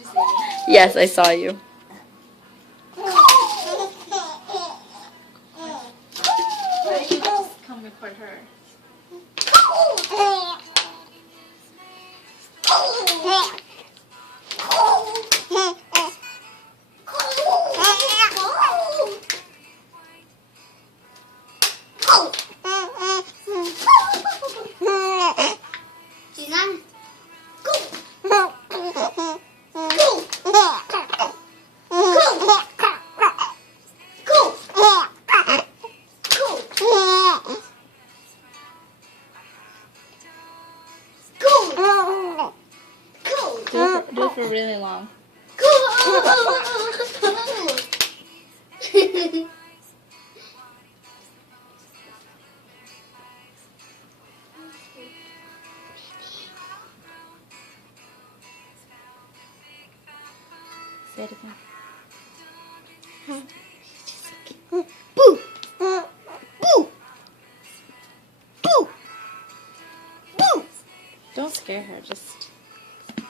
you see me? Yes, I saw you. Why did you just come record her? Do it for really long. Say it again. Boo! Boo! Boo! Boo! Don't scare her, just